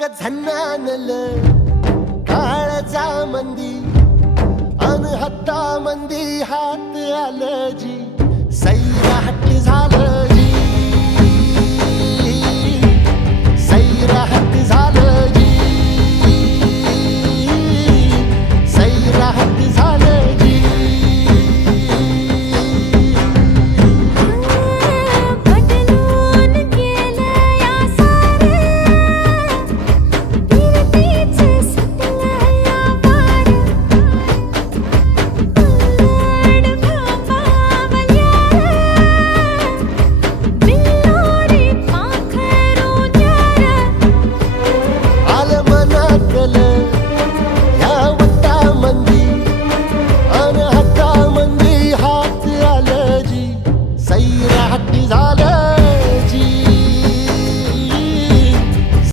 ग झन्नानल काळजा मंदी अन हत्ता मंदी हात आलं जी सैरा हट्ट झालं जी सैरा